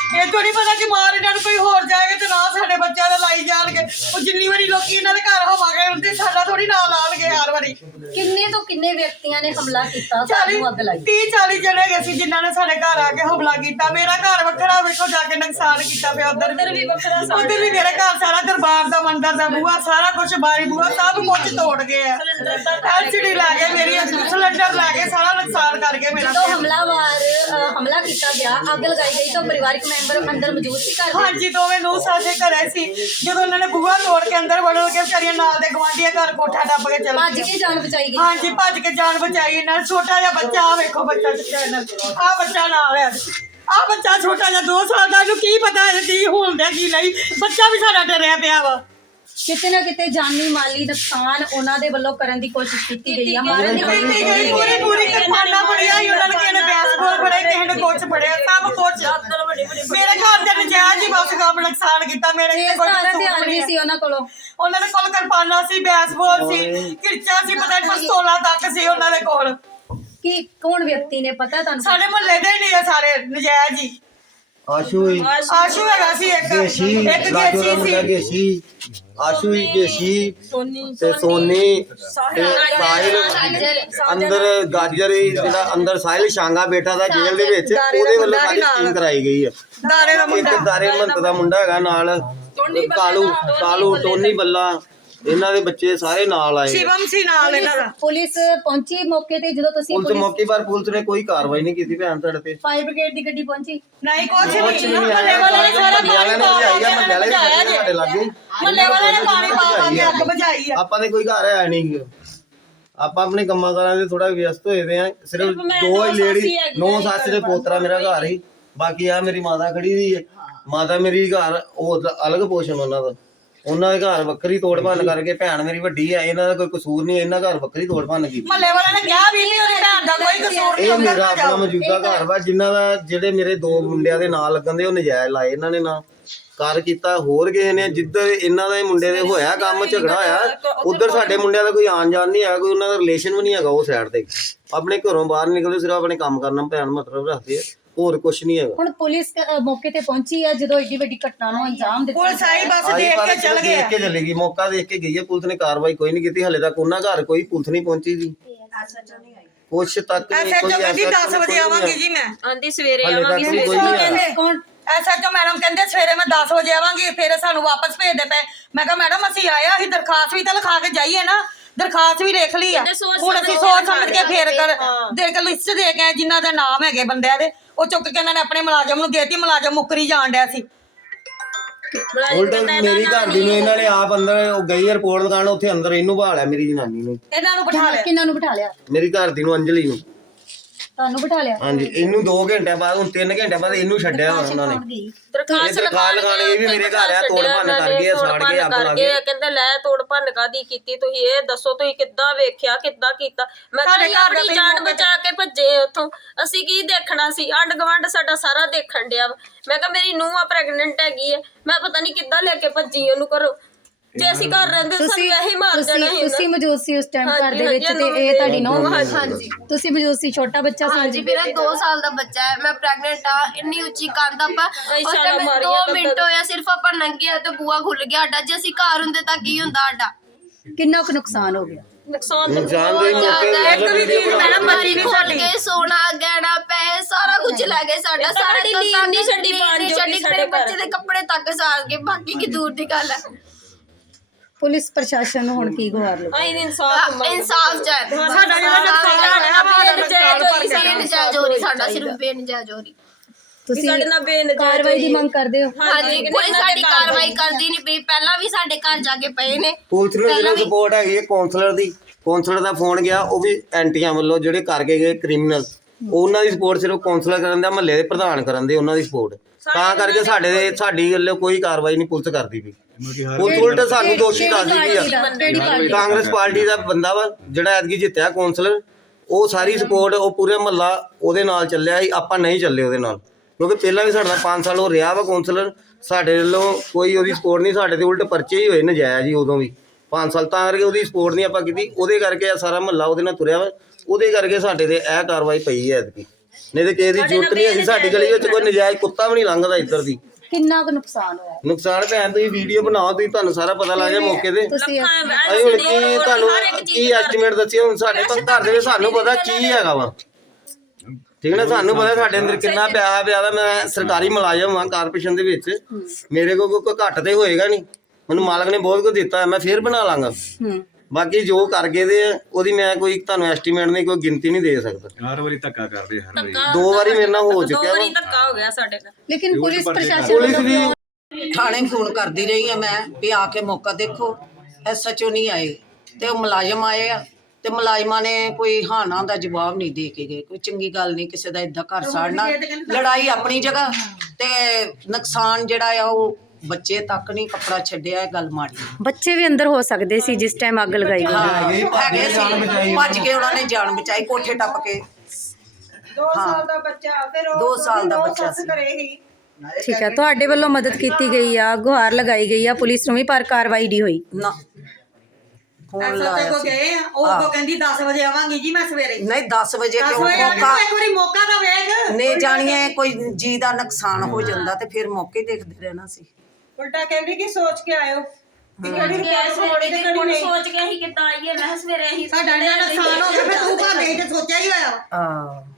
ਇਹ ਥੋੜੀ ਪਤਾ ਕਿ ਮਾਰ ਇਹਨਾਂ ਨੂੰ ਕੋਈ ਹੋਰ ਜਾਏਗਾ ਤੇ ਨਾ ਸਾਡੇ ਬੱਚਿਆਂ ਦਾ ਲਾਈ ਜਾਣਗੇ। ਉਹ ਜਿੰਨੀ ਵਾਰੀ ਲੋਕੀ ਇਹਨਾਂ ਦੇ ਘਰ ਹੋਵਾਂਗੇ ਤੇ ਸਾਡਾ ਥੋੜੀ ਨਾ ਲਾਣਗੇ ਹਰ ਵਾਰੀ।
ਕਿੰਨੇ ਤੋਂ ਕਿੰਨੇ ਵਿਅਕਤੀਆਂ ਨੇ ਹਮਲਾ ਕੀਤਾ, ਸਾਨੂੰ ਅੱਗ ਲਾਈ?
30-40 ਜਣੇ ਗਏ ਸੀ ਜਿਨ੍ਹਾਂ ਨੇ ਸਾਡੇ ਘਰ ਆ ਕੇ ਹਮਲਾ ਕੀਤਾ। ਮੇਰਾ ਘਰ ਵੱਖਰਾ, ਵੇਖੋ ਜਾ ਕੇ ਨੁਕਸਾਨ ਕੀਤਾ ਪਿਆ। ਉਧਰ ਵੀ ਵੱਖਰਾ, ਉਧਰ ਵੀ ਮੇਰੇ ਘਰ ਸਾਰਾ ਦਰਬਾਰ ਦਾ ਮੰਦਰ ਦਾ ਬੂਹਾ ਸਾਰਾ ਕੁਝ ਬਾਰੀ ਬੂਹਾ ਸਭ ਕੁਝ ਤੋੜ ਗਏ ਆ। LCD ਲੈ ਗਏ ਮੇਰੀ, ਸਿਲੰਡਰ ਲੈ ਕੇ ਸਾਰਾ ਨੁਕਸਾਨ ਕਰ ਗਏ ਮੇਰਾ।
ਜਦੋਂ ਹਮਲਾ ਕੀਤਾ ਗਿਆ, ਅੱਗ ਲਗਾਈ ਗਈ ਤਾਂ ਪਰਿਵਾਰਕ ਮੈਂਬਰ ਅੰਦਰ ਮੌਜੂਦ ਸੀ ਘਰ ਦੇ?
ਹਾਂਜੀ, ਦੋਵੇਂ ਨੂੰ ਸਾਡੇ ਘਰੇ ਸੀ। ਜਦੋਂ ਉਹਨਾਂ ਨੇ ਬੂਹਾ ਤੋੜ ਕੇ ਅੰਦਰ ਵੜਨ ਕੇ ਵਿਚਾਰੀਆਂ ਨਾਲ ਦੇ ਗਵਾਂਢੀਆਂ ਘਰ ਕੋਠਾ ਡੱਬ ਕੇ ਚਲ
ਭੱਜ ਕੇ ਜਾਨ ਬਚਾਈ ਗਈ।
ਹਾਂਜੀ, ਭੱਜ ਕੇ ਜਾਨ ਬਚਾਈ ਇਹਨਾਂ ਨੇ। ਛੋਟਾ ਜਿਹਾ ਬੱਚਾ, ਆ ਵੇਖੋ ਬੱਚਾ ਚੁੱਕਿਆ ਇਹਨਾਂ ਨੇ। ਆ ਬੱਚਾ ਨਾਲ ਹੈ, ਆ ਬੱਚਾ ਛੋਟਾ ਜਿਹਾ 2 ਸਾਲ ਦਾ। ਇਹਨੂੰ ਕੀ ਪਤਾ ਇਹ ਕੀ ਹੋਣ ਡਿਆ ਕੀ ਨਹੀਂ। ਬੱਚਾ ਵੀ ਸਾਡਾ ਡਰਿਆ ਪਿਆ ਵਾ।
ਕਿਤੇ ਨਾ ਕਿਤੇ ਜਾਨੀ ਮਾਲੀ ਨੁਕਸਾਨ ਉਹਨਾਂ ਦੇ ਵੱਲੋਂ ਕਰਨ ਦੀ ਕੋਸ਼ਿਸ਼ ਕੀਤੀ ਗਈ ਆ, ਮਾਰਨ ਦੀ ਕੋਸ਼ਿਸ਼
ਕੀਤੀ ਗਈ, ਪੂਰੀ ਕਿਰਪਾਨਾਂ ਫੜਿਆ ਹੀ ਉਹਨਾਂ ਨੇ। ਕਿਸੇ ਨੇ ਬੈਸਬਾਲ ਫੜੇ, ਕਿਸੇ ਨੇ ਕੁਛ ਫੜਿਆ, ਸਭ ਕੁਛ। ਮੇਰੇ ਘਰ ਦੇ ਨਜਾਇਜ਼ ਹੀ ਬਸ ਕੰਮ ਨੁਕਸਾਨ ਕੀਤਾ। ਮੇਰੇ
ਇਸ ਤਰ੍ਹਾਂ ਦੇ ਹਥਿਆਰ ਵੀ ਸੀ ਉਹਨਾਂ ਕੋਲੋਂ।
ਉਹਨਾਂ ਦੇ ਕੋਲ ਕਿਰਪਾਨਾਂ ਸੀ, ਬੈਸਬਾਲ ਸੀ, ਕਿਰਚਾ ਸੀ, ਪਤਾ ਨਹੀਂ ਪਿਸਤੌਲਾਂ ਤੱਕ ਸੀ ਉਹਨਾਂ ਦੇ ਕੋਲ।
ਕੀ ਕੌਣ ਵਿਅਕਤੀ ਨੇ ਪਤਾ ਤੁਹਾਨੂੰ?
ਸਾਡੇ ਮੁਹੱਲੇ ਦੇ ਹੀ ਨਹੀਂ ਆ ਸਾਰੇ ਨਜਾਇਜ਼ ਹੀ।
ਆਸ਼ੂ
ਹੈਗਾ ਸੀ ਇੱਕ
ਗੇਸ਼ੀ,
ਇੱਕ
ਰਾਜੂ ਦਾ
ਗੇਸ਼ੀ
ਮੁੰਡਾ
ਸੀ।
ਗੇਸ਼ੀ, ਆਸ਼ੂ ਹੀ ਗੇਸ਼ੀ ਤੇ ਸੋਨੀ ਤੇ ਸਾਹਿਲ। ਅੰਦਰ ਗਾਜਰ ਹੀ ਜਿਹੜਾ ਅੰਦਰ ਸਾਹਿਲ ਸ਼ਾਂਗਾ ਬੈਠਾ ਦਾ ਜੇਲ੍ਹ ਦੇ ਵਿੱਚ, ਉਹਦੇ ਵੱਲੋਂ ਸਾਰੀ ਸਕੀਮ ਕਰਾਈ ਗਈ ਹੈ।
ਦਾਰੇ ਦਾ
ਇੱਕ ਦਾਰੇ ਮਹੰਤ ਦਾ ਮੁੰਡਾ ਹੈਗਾ ਨਾਲ, ਕਾਲੂ ਟੋਨੀ ਬੱਲਾ, ਇਹਨਾਂ ਦੇ ਬੱਚੇ ਸਾਰੇ ਨਾਲ ਆਏ।
ਸ਼ਿਵਮ ਸੀ ਨਾਲ ਇਹਨਾਂ ਦਾ।
ਪੁਲਿਸ ਪਹੁੰਚੀ ਮੌਕੇ ਤੇ? ਜਦੋਂ ਤੁਸੀਂ
ਪੁਲਿਸ ਮੌਕੇ ਪਰ ਪੁਲਿਸ ਨੇ ਕੋਈ ਕਾਰਵਾਈ ਨਹੀਂ ਕੀਤੀ ਭੈਣ ਤੁਹਾਡੇ ਤੇ।
ਫਾਇਰ ਬ੍ਰਿਗੇਡ ਦੀ ਗੱਡੀ ਪਹੁੰਚੀ?
ਨਹੀਂ ਕੁਛ
ਕੁਛ
ਨਹੀਂ।
ਨਹੀਂ
ਮਹੱਲੇ ਵਾਲਿਆਂ ਨੇ ਸਾਰਾ ਪਾਣੀ
ਮਹੱਲੇ ਵਾਲੇ ਸਾਡੇ ਲੱਗੇ।
ਮਹੱਲੇ ਵਾਲਿਆਂ ਨੇ ਪਾਣੀ ਪਾ ਕੇ ਅੱਗ ਬੁਝਾਈ ਆ।
ਆਪਾਂ ਦੇ ਕੋਈ ਘਰ ਆਇਆ ਨਹੀਂ। ਆਪਾਂ ਆਪਣੇ ਕੰਮਾਂ ਕਾਰਾਂ ਦੇ ਥੋੜਾ ਵਿਅਸਤ ਹੋਏ ਦੇ ਆ। ਸਿਰਫ 2 ਹੀ ਲੇਡੀ, 9 ਸੱਸ ਦੇ ਪੋਤਰਾ ਮੇਰਾ ਘਰ ਹੀ। ਬਾਕੀ ਆ ਮੇਰੀ ਮਾਤਾ ਖੜੀ ਦੀ ਹੈ। ਮਾਤਾ ਮੇਰੀ ਘਰ ਉਹ ਅਲੱਗ ਪੋਸ਼ਨ ਉਹਨਾਂ ਦਾ। ਉਹਨਾਂ ਦੇ ਘਰ ਵੱਖਰੀ ਤੋੜ ਭੰਨ ਕਰਕੇ, ਭੈਣ ਮੇਰੀ ਵੱਡੀ ਹੈ, ਇਹਨਾਂ ਦਾ ਕੋਈ ਕਸੂਰ ਨਹੀਂ। ਇਹਨਾਂ ਘਰ ਵੱਖਰੀ ਤੋੜ ਭੰਨ ਕੀਤੀ।
ਮਹੱਲੇ ਵਾਲਿਆਂ ਨੇ ਕਿਹਾ ਵੀ ਨਹੀਂ ਉਹਦੀ ਭੈਣ ਦਾ ਕੋਈ ਕਸੂਰ ਨਹੀਂ।
ਇਹ ਮੇਰਾ ਆਪਣਾ ਮੌਜੂਦਾ ਘਰ ਵਾ, ਜਿਨ੍ਹਾਂ ਦਾ ਜਿਹੜੇ ਮੇਰੇ 2 ਮੁੰਡਿਆਂ ਦੇ ਨਾਂ ਲੱਗਣ ਦੇ ਉਹ ਨਜਾਇਜ਼ ਲਾਏ ਇਹਨਾਂ ਨੇ ਨਾ ਕਰ ਕੀਤਾ। ਹੋਰ ਕਿਸੇ ਨੇ ਜਿੱਧਰ ਇਹਨਾਂ ਦੇ ਮੁੰਡੇ ਦੇ ਹੋਇਆ ਕੰਮ ਝਗੜਾ ਹੋਇਆ, ਉਧਰ ਸਾਡੇ ਮੁੰਡਿਆਂ ਦਾ ਕੋਈ ਆਣ ਜਾਣ ਨਹੀਂ ਹੈਗਾ, ਕੋਈ ਉਹਨਾਂ ਦਾ ਰਿਲੇਸ਼ਨ ਵੀ ਨਹੀਂ ਹੈਗਾ। ਉਹ ਸਾਈਡ ਤੇ ਆਪਣੇ ਘਰੋਂ ਬਾਹਰ ਨਿਕਲਦੇ ਸਿਰਫ ਆਪਣੇ ਕੰਮ ਕਰਨਾ ਭੈਣ ਮਤਲਬ ਰੱਖਦੇ ਆ, ਹੋਰ ਕੁਛ ਨਹੀਂ ਹੈਗਾ।
ਹੁਣ ਪੁਲਿਸ ਮੌਕੇ ਤੇ ਪਹੁੰਚੀ ਹੈ ਜਦੋਂ ਏਡੀ ਵੱਡੀ ਘਟਨਾ ਨੂੰ ਅੰਜਾਮ ਦਿੱਤਾ?
ਪੁਲਿਸ ਆਈ ਬਸ ਦੇਖ ਕੇ ਚਲ ਗਏ।
ਦੇਖ ਕੇ ਚਲੇਗੀ, ਮੌਕਾ ਦੇਖ ਕੇ ਗਈ ਹੈ ਪੁਲਿਸ ਨੇ। ਕਾਰਵਾਈ ਕੋਈ ਨਹੀਂ ਕੀਤੀ ਹਲੇ ਤੱਕ। ਉਹਨਾਂ ਘਰ ਕੋਈ ਪੁਲਿਸ ਨਹੀਂ ਪਹੁੰਚੀ ਜੀ, ਕੁਛ ਤੱਕ ਨਹੀਂ। ਕੋਈ
ਕਹਿੰਦੀ 10 ਵਜੇ ਆਵਾਂਗੀ ਜੀ ਮੈਂ।
ਆਂਦੀ ਸਵੇਰੇ
ਹਲੇ ਤੱਕ
ਆਵਾਂਗੀ।
ਕੋਈ ਨਹੀਂ ਆਇਆ।
ਕੌਣ?
SHO ਮੈਡਮ ਕਹਿੰਦੇ ਸਵੇਰੇ ਮੈਂ 10 ਵਜੇ ਆਵਾਂਗੀ, ਫਿਰ ਸਾਨੂੰ ਵਾਪਸ ਭੇਜਦੇ ਪਏ। ਮੈਂ ਕਿਹਾ ਮੈਡਮ ਅਸੀਂ ਆਇਆ, ਅਸੀਂ ਦਰਖਾਸਤ ਵੀ ਤਾਂ ਲਿਖਾ ਕੇ ਜਾਈਏ ਨਾ। ਦਰਖਾਸਤ ਵੀ ਲਿਖ ਲਈ ਆ। ਹੁਣ ਅਸੀਂ ਸੋਚ ਸਮਝ ਕੇ ਫੇਰ ਦੇਖ ਲਿਸਟ ਦੇ ਕੇ ਜਿਨ੍ਹਾਂ ਦਾ ਨਾਮ ਹੈਗੇ ਬੰਦਿਆਂ ਦੇ, ਉਹ ਚੁੱਕ ਕੇ ਇਹਨਾਂ ਨੇ ਆਪਣੇ ਮੁਲਾਜ਼ਮ ਨੂੰ ਦੇਤੀ। ਮੁਲਾਜ਼ਮ ਮੁੱਕਰੀ ਜਾਣ ਡਿਆ ਸੀ।
ਉਲਟ ਮੇਰੀ ਘਰ ਦੀ ਨੂੰ ਇਹਨਾਂ ਨੇ ਆਪ ਅੰਦਰ ਉਹ ਗਈ ਰਿਪੋਰਟ ਲਗਾਉਣ, ਉੱਥੇ ਅੰਦਰ ਇਹਨੂੰ ਬਹਾਲਿਆ ਮੇਰੀ ਜਨਾਨੀ ਨੂੰ।
ਇਹਨਾਂ ਨੂੰ ਬਿਠਾ ਲਿਆ।
ਕਿਹਨਾਂ ਨੂੰ ਬਿਠਾ ਲਿਆ?
ਮੇਰੀ ਘਰ ਦੀ ਨੂੰ ਅੰਜਲੀ ਨੂੰ।
ਤੁਹਾਨੂੰ ਬਿਠਾ ਲਿਆ?
ਹਾਂਜੀ, ਇਹਨੂੰ 2 ਘੰਟੇ ਬਾਅਦ, ਹੁਣ 3 ਘੰਟੇ ਬਾਅਦ ਇਹਨੂੰ ਛੱਡਿਆ ਉਹਨਾਂ ਨੇ।
ਦਰਖਾਸਤ
ਲਗਾਉਣ ਇਹ ਵੀ ਮੇਰੇ ਘਰ ਆ, ਤੋੜ ਭੰਨ ਕਰ ਗਏ, ਸਾੜ ਕੇ ਅੱਗ ਲਾ ਗਏ।
ਕਹਿੰਦੇ ਲੈ ਤੋੜ ਭੰਨ ਕਾਦੀ ਕੀਤੀ ਤੁਸੀਂ, ਇਹ ਦੱਸੋ ਤੁਸੀਂ ਕਿੱਦਾਂ ਵੇਖਿਆ, ਕਿੱਦਾਂ ਕੀਤਾ? ਮੈਂ ਕਿਹਾ ਆਪਣੀ ਜਾਨ ਬਚਾ ਕੇ ਭੱਜੇ ਉੱਥੋਂ, ਅਸੀਂ ਕੀ ਦੇਖਣਾ ਸੀ? ਆਂਢ ਗੁਆਂਢ ਸਾਡਾ ਸਾਰਾ ਦੇਖਣ ਡਿਆ। ਮੈਂ ਕਿਹਾ ਮੇਰੀ ਨੂੰਹ ਆ ਪ੍ਰੈਗਨੈਂਟ ਹੈਗੀ ਹੈ, ਮੈਂ ਪਤਾ ਨਹੀਂ ਕਿੱਦਾਂ ਲੈ ਕੇ ਭੱਜੀ ਉਹਨੂੰ ਘਰੋਂ। ਜੇ ਅਸੀਂ ਘਰ ਰਹਿੰਦੇ ਸਾਨੂੰ ਇਹੀ ਮਾਰ ਦੇਣਾ ਸੀ।
ਤੁਸੀਂ ਮੌਜੂਦ ਸੀ ਉਸ ਟਾਈਮ ਘਰ ਦੇ ਵਿੱਚ ਤੇ ਇਹ ਤੁਹਾਡੀ ਨੌਂ? ਹਾਂਜੀ, ਤੁਸੀਂ ਮੌਜੂਦ ਸੀ। ਛੋਟਾ ਬੱਚਾ ਸੀ?
ਹਾਂਜੀ, ਮੇਰਾ 2 ਸਾਲ ਦਾ ਬੱਚਾ ਹੈ, ਮੈਂ ਪ੍ਰੈਗਨੈਂਟ ਆ। ਇੰਨੀ ਉੱਚੀ ਕੰਧ ਆਪਾਂ ਉਸ ਟਾਈਮ 2 ਮਿੰਟ ਹੋਇਆ ਸਿਰਫ ਆਪਾਂ ਨੰਗਿਆ ਤੇ ਬੂਆ ਖੁੱਲ ਗਿਆ ਸਾਡਾ। ਜੇ ਅਸੀਂ ਘਰ ਹੁੰਦੇ ਤਾਂ ਕੀ ਹੁੰਦਾ ਸਾਡਾ?
ਕਿੰਨਾ ਕੁ ਨੁਕਸਾਨ ਹੋ ਗਿਆ?
ਨੁਕਸਾਨ
ਦੇ ਮੌਕੇ
ਮੈਡਮ ਮਰੀ ਖੋਲ ਕੇ ਸੋਨਾ ਗਹਿਣਾ ਪੈਸੇ ਸਾਰਾ ਕੁਝ ਲੈ ਗਏ ਸਾਡਾ।
ਸਾਡੀ ਨੀਂਦ ਨਹੀਂ ਛੱਡੀ,
ਪਾਣੀ ਛੱਡੀ, ਮੇਰੇ ਬੱਚੇ ਦੇ ਕੱਪੜੇ ਤੱਕ ਸਾੜ ਕੇ। ਬਾਕੀ ਕੀ ਦੂਰ ਦੀ ਗੱਲ ਹੈ।
ਪੁਲਿਸ ਪ੍ਰਸ਼ਾਸਨ ਨੂੰ ਹੁਣ ਕੀ ਗੁਹਾਰ ਲਓ?
ਆਈ ਇਨਸਾਫ
ਇਨਸਾਫ ਚਾਹੀਦਾ
ਸਾਡਾ ਜਿਹੜਾ ਨੁਕਸਾਨ ਹੋਇਆ
ਬੇਨਜਾਇਜ਼ ਹੋ ਰਹੀ, ਸਾਡਾ ਸਿਰਫ ਬੇਨਜਾਇਜ਼ ਹੋ ਰਹੀ।
ਤੁਸੀਂ
ਸਾਡੇ ਨਾਲ ਬੇਨਜਾਇਜ਼
ਕਾਰਵਾਈ ਦੀ ਮੰਗ ਕਰਦੇ ਹੋ?
ਹਾਂਜੀ, ਕੋਈ ਸਾਡੀ ਕਾਰਵਾਈ ਕਰਦੀ ਨਹੀਂ ਪਈ। ਪਹਿਲਾਂ ਵੀ ਸਾਡੇ ਘਰ ਜਾ ਕੇ ਪਏ ਨੇ।
ਪੁਲਿਸ ਨੂੰ ਜਿਹੜਾ ਸਪੋਰਟ ਹੈਗੀ ਹੈ ਕਾਉਂਸਲਰ ਦੀ, ਕਾਉਂਸਲਰ ਦਾ ਫੋਨ ਗਿਆ, ਉਹ ਵੀ ਐਂਟੀਆਂ ਵੱਲੋਂ ਜਿਹੜੇ ਕਰਕੇ ਗਏ ਕ੍ਰਿਮੀਨਲ, ਉਹਨਾਂ ਦੀ ਸਪੋਰਟ ਸਿਰਫ ਕਾਉਂਸਲਰ ਕਰਨ ਦਾ, ਮਹੱਲੇ ਦੇ ਪ੍ਰਧਾਨ ਕਰਨ ਦੇ, ਉਹਨਾਂ ਦੀ ਸਪੋਰਟ। ਤਾਂ ਕਰਕੇ ਸਾਡੀ ਵੱਲੋਂ ਕੋਈ ਕਾਰਵਾਈ ਨਹੀਂ ਪੁਲਿਸ ਕਰਦੀ ਪਈ। ਪੁਲਿਸ ਉਲਟ ਸਾਨੂੰ ਦੋਸ਼ੀ ਦੱਸਦੀ ਪਈ ਆ। ਕਾਂਗਰਸ ਪਾਰਟੀ ਦਾ ਬੰਦਾ ਵਾ ਜਿਹੜਾ ਐਤਕੀ ਜਿੱਤਿਆ ਕਾਉਂਸਲਰ, ਉਹ ਸਾਰੀ ਸਪੋਰਟ, ਉਹ ਪੂਰੇ ਮਹੱਲਾ ਉਹਦੇ ਨਾਲ ਚੱਲਿਆ ਸੀ। ਆਪਾਂ ਨਹੀਂ ਚੱਲੇ ਉਹਦੇ ਨਾਲ, ਕਿਉਂਕਿ ਪਹਿਲਾਂ ਵੀ ਸਾਡਾ 5 ਸਾਲ ਹੋ ਰਿਹਾ ਵਾ ਕਾਉਂਸਲਰ। ਸਾਡੇ ਵੱਲੋਂ ਕੋਈ ਉਹਦੀ ਸਪੋਰਟ ਨਹੀਂ, ਸਾਡੇ ਤੇ ਉਲਟ ਪਰਚੇ ਹੀ ਹੋਏ ਨਜਾਇਜ਼ ਹੀ ਉਦੋਂ ਵੀ 5 ਸਾਲ। ਤਾਂ ਕਰਕੇ ਉਹਦੀ ਸਪੋਰਟ ਨਹੀਂ ਆਪਾਂ ਕੀਤੀ। ਉਹਦੇ ਕਰਕੇ ਸਾਰਾ ਮਹੱਲਾ ਉਹਦੇ ਨਾਲ ਤੁਰਿਆ ਵਾ, ਉਹਦੇ ਕਰਕੇ ਸਾਡੇ ਤੇ ਇਹ ਕਾਰਵਾਈ ਪਈ ਹੈ ਐਤਕੀ। ਨਹੀਂ ਤੇ ਕਿਸੇ ਦੀ ਜ਼ਰੂਰਤ ਨਹੀਂ ਹੈਗੀ। ਸਾਡੀ ਗਲੀ ਵਿੱਚ ਕੋਈ ਨਜਾਇਜ਼ ਕੁੱਤਾ ਵੀ ਨਹੀਂ ਲੰਘਦਾ ਇੱਧਰ ਦੀ।
ਕਿੰਨਾ ਕੁ ਨੁਕਸਾਨ ਹੋਇਆ
ਨੁਕਸਾਨ ਭੈਣ ਤੁਸੀਂ ਵੀਡੀਓ ਬਣਾਓ, ਤੁਸੀਂ ਤੁਹਾਨੂੰ ਸਾਰਾ ਪਤਾ ਲੱਗ ਜਾਏ ਮੌਕੇ ਤੇ।
ਤੁਸੀਂ
ਅਸੀਂ ਹੁਣ ਕੀ ਤੁਹਾਨੂੰ ਕੀ ਐਸਟੀਮੇਟ ਦੱਸਿਆ, ਹੁਣ ਸਾਡੇ ਘਰ ਦੇ ਵਿੱਚ ਸਾਨੂੰ ਪਤਾ ਕੀ ਹੈਗਾ ਵਾ, ਠੀਕ ਹੈ ਨਾ। ਸਾਨੂੰ ਪਤਾ ਸਾਡੇ ਅੰਦਰ ਕਿੰਨਾ ਪਿਆ ਪਿਆ ਦਾ। ਮੈਂ ਸਰਕਾਰੀ ਮੁਲਾਜ਼ਮ ਹਾਂ ਕਾਰਪੋਰੇਸ਼ਨ ਦੇ ਵਿੱਚ, ਮੇਰੇ ਕੋਲ ਕੋਈ ਘੱਟ ਤੇ ਹੋਏਗਾ ਨਹੀਂ। ਮੈਨੂੰ ਮਾਲਕ ਨੇ ਬਹੁਤ ਕੁਝ ਦਿੱਤਾ, ਮੈਂ ਫੇਰ ਬਣਾ ਲਾਂਗਾ। ਬਾਕੀ ਜੋ ਕਰ ਗਏ ਦੇ ਉਹਦੀ ਮੈਂ ਕੋਈ ਤੁਹਾਨੂੰ ਐਸਟੀਮੇਟ ਨਹੀਂ, ਕੋਈ ਗਿਣਤੀ ਨਹੀਂ ਦੇ ਸਕਦਾ।
ਹਰ ਵਾਰੀ ਧੱਕਾ ਕਰਦੇ ਹਰ ਵਾਰੀ।
2 ਵਾਰੀ ਮੇਰੇ ਨਾਲ ਹੋ ਚੁੱਕਿਆ ਵਾ।
ਧੱਕਾ ਹੋ ਗਿਆ ਸਾਡੇ ਨਾਲ।
ਲੇਕਿਨ ਪੁਲਿਸ ਪ੍ਰਸ਼ਾਸਨ
ਪੁਲਿਸ ਵੀ
ਥਾਣੇ ਫੋਨ ਕਰਦੀ ਰਹੀ ਆ ਮੈਂ ਵੀ ਆ ਕੇ ਮੌਕਾ ਦੇਖੋ। SHO ਨਹੀਂ ਆਏ ਤੇ ਉਹ ਮੁਲਾਜ਼ਮ ਆਏ ਆ ਤੇ ਮੁਲਾਜ਼ਮਾਂ ਨੇ ਕੋਈ ਹਾਨਾ ਦਾ ਜਵਾਬ ਨਹੀਂ ਦੇ ਕੇ ਗਏ। ਕੋਈ ਚੰਗੀ ਗੱਲ ਨਹੀਂ, ਕਿਸੇ ਦਾ ਇਦਾਂ ਘਰ ਸਾੜਨਾ। ਲੜਾਈ ਆਪਣੀ ਜਗ੍ਹਾ ਤੇ ਨੁਕਸਾਨ ਜਿਹੜਾ ਆ ਉਹ ਬੱਚੇ ਤੱਕ ਨਹੀਂ ਕੱਪੜਾ ਛੱਡਿਆ, ਇਹ ਗੱਲ ਮਾੜੀ।
ਬੱਚੇ ਵੀ ਅੰਦਰ ਹੋ ਸਕਦੇ ਸੀ ਜਿਸ ਟਾਈਮ ਅੱਗ ਲਗਾਈ ਗਈ।
ਹੈਗੇ ਸੀ, ਭੱਜ ਕੇ ਉਹਨਾਂ ਨੇ ਜਾਨ ਬਚਾਈ ਕੋਠੇ ਟੱਪ ਕੇ। 2 ਸਾਲ ਦਾ ਬੱਚਾ, ਫਿਰ 2 ਸਾਲ ਦਾ ਬੱਚਾ ਸੀ।
ਠੀਕ ਹੈ, ਤੁਹਾਡੇ ਵੱਲੋਂ ਮਦਦ ਕੀਤੀ ਗਈ ਆ, ਗੁਹਾਰ ਲਗਾਈ ਗਈ ਆ ਪੁਲਿਸ ਨੂੰ ਵੀ, ਪਰ ਕਾਰਵਾਈ ਨਹੀਂ ਹੋਈ।
ਨਾ ਫੋਨ ਲਾਇਆ ਸੀ।
ਗਏ ਆ, ਉਹ ਕਹਿੰਦੀ 10 ਵਜੇ ਆਵਾਂਗੀ ਜੀ ਮੈਂ ਸਵੇਰੇ।
ਨਹੀਂ 10 ਵਜੇ ਕਿਉਂ?
ਮੌਕਾ ਤਾਂ ਵੇਖ।
ਨੇ ਜਾਣੀਏ ਕੋਈ ਜੀ ਦਾ ਨੁਕਸਾਨ ਹੋ ਜਾਂਦਾ ਤੇ ਫਿਰ ਮੌਕੇ ਦੇਖਦੇ ਰਹਿਣਾ ਸੀ।
ਉਲਟਾ ਕਹਿੰਦੀ ਕਿ ਸੋਚ ਕੇ ਆਇਓ।
ਹੁਣ ਸੋਚ ਕੇ ਅਸੀਂ ਕਿੱਦਾਂ ਆਈਏ? ਮੈਂ ਕਿਹਾ ਸਵੇਰੇ ਅਸੀਂ
ਸਾਡਾ ਨੁਕਸਾਨ ਹੋ ਗਿਆ, ਫਿਰ ਤੂੰ ਘਰ ਦੇ ਤੇ ਸੋਚਿਆ ਹੀ ਹੋਇਆ।
ਹਾਂ